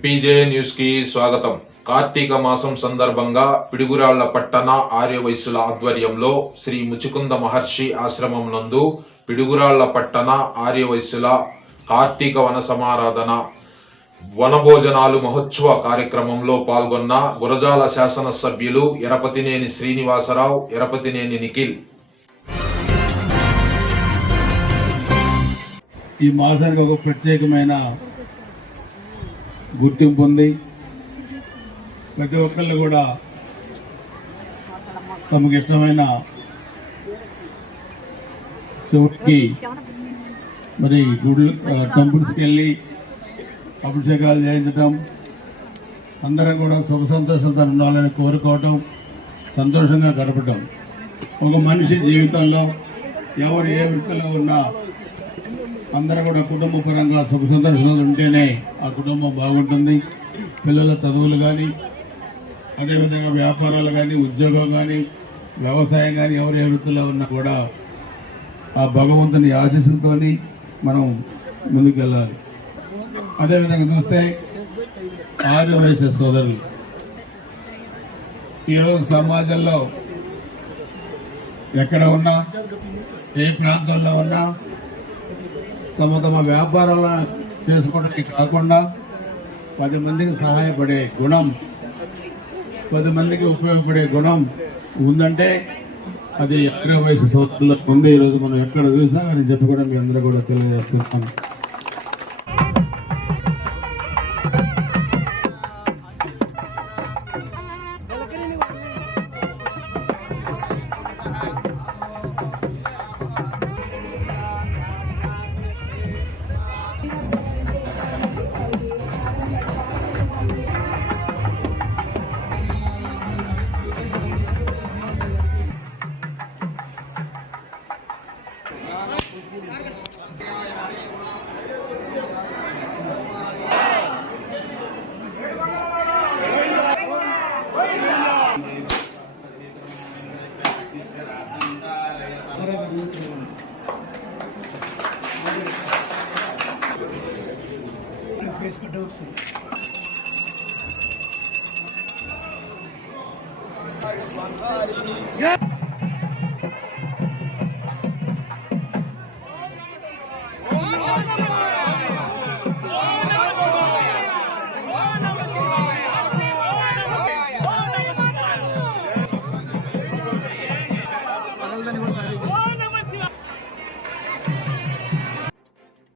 MPJ news కి స్వాగతం. కార్తీక మాసం సందర్భంగా పిడుగురాళ్ల పట్టణ ఆర్యవైశ్యుల ఆధ్వర్యంలో శ్రీ ముచికుంద మహర్షి ఆశ్రమం నందు పిడుగురాళ్ల పట్టణ ఆర్యవైశ్యుల కార్తీక వన సమారాధన వనభోజనాలు మహోత్సవ కార్యక్రమంలో పాల్గొన్న గురజాల శాసనసభ్యులు ఎరపతినేని శ్రీనివాసరావు, ఎరపతినేని నిఖిల్. ఈ మాసానికి ఒక ప్రత్యేకమైన గుర్తింపు ఉంది. ప్రతి ఒక్కళ్ళు కూడా తమకు ఇష్టమైన శివుడికి మరి గుడి టెంపుల్స్కి వెళ్ళి అభిషేకాలు చేయించడం, అందరం కూడా సుఖ సంతోషాలతో ఉండాలని కోరుకోవటం, సంతోషంగా గడపటం. ఒక మనిషి జీవితంలో ఎవరు ఏ వృత్తిలో ఉన్నా అందరూ కూడా కుటుంబ పరంగా సుఖ సంతోషాలు ఉంటేనే ఆ కుటుంబం బాగుంటుంది. పిల్లల చదువులు కానీ, అదేవిధంగా వ్యాపారాలు కానీ, ఉద్యోగం కానీ, వ్యవసాయం కానీ, ఎవరు ఏ వృత్తిలో ఉన్నా కూడా ఆ భగవంతుని ఆశీస్సులతో మనం ముందుకెళ్ళాలి. అదేవిధంగా చూస్తే ఆర్యవైశ్య సోదరులు ఈరోజు సమాజంలో ఎక్కడ ఉన్నా, ఏ ప్రాంతంలో ఉన్నా తమ తమ వ్యాపారాలను చేసుకోవడానికి కాకుండా 10 మందికి సహాయపడే గుణం, 10 మందికి ఉపయోగపడే గుణం ఉందంటే అది ఆర్యవైశ్య సోదరుల్లో ఉంది. ఈరోజు మనం ఎక్కడ చూసినా అని చెప్పి కూడా మీ అందరూ కూడా తెలియజేస్తున్నాం. ఫేస్ కట్ వస్తుంది.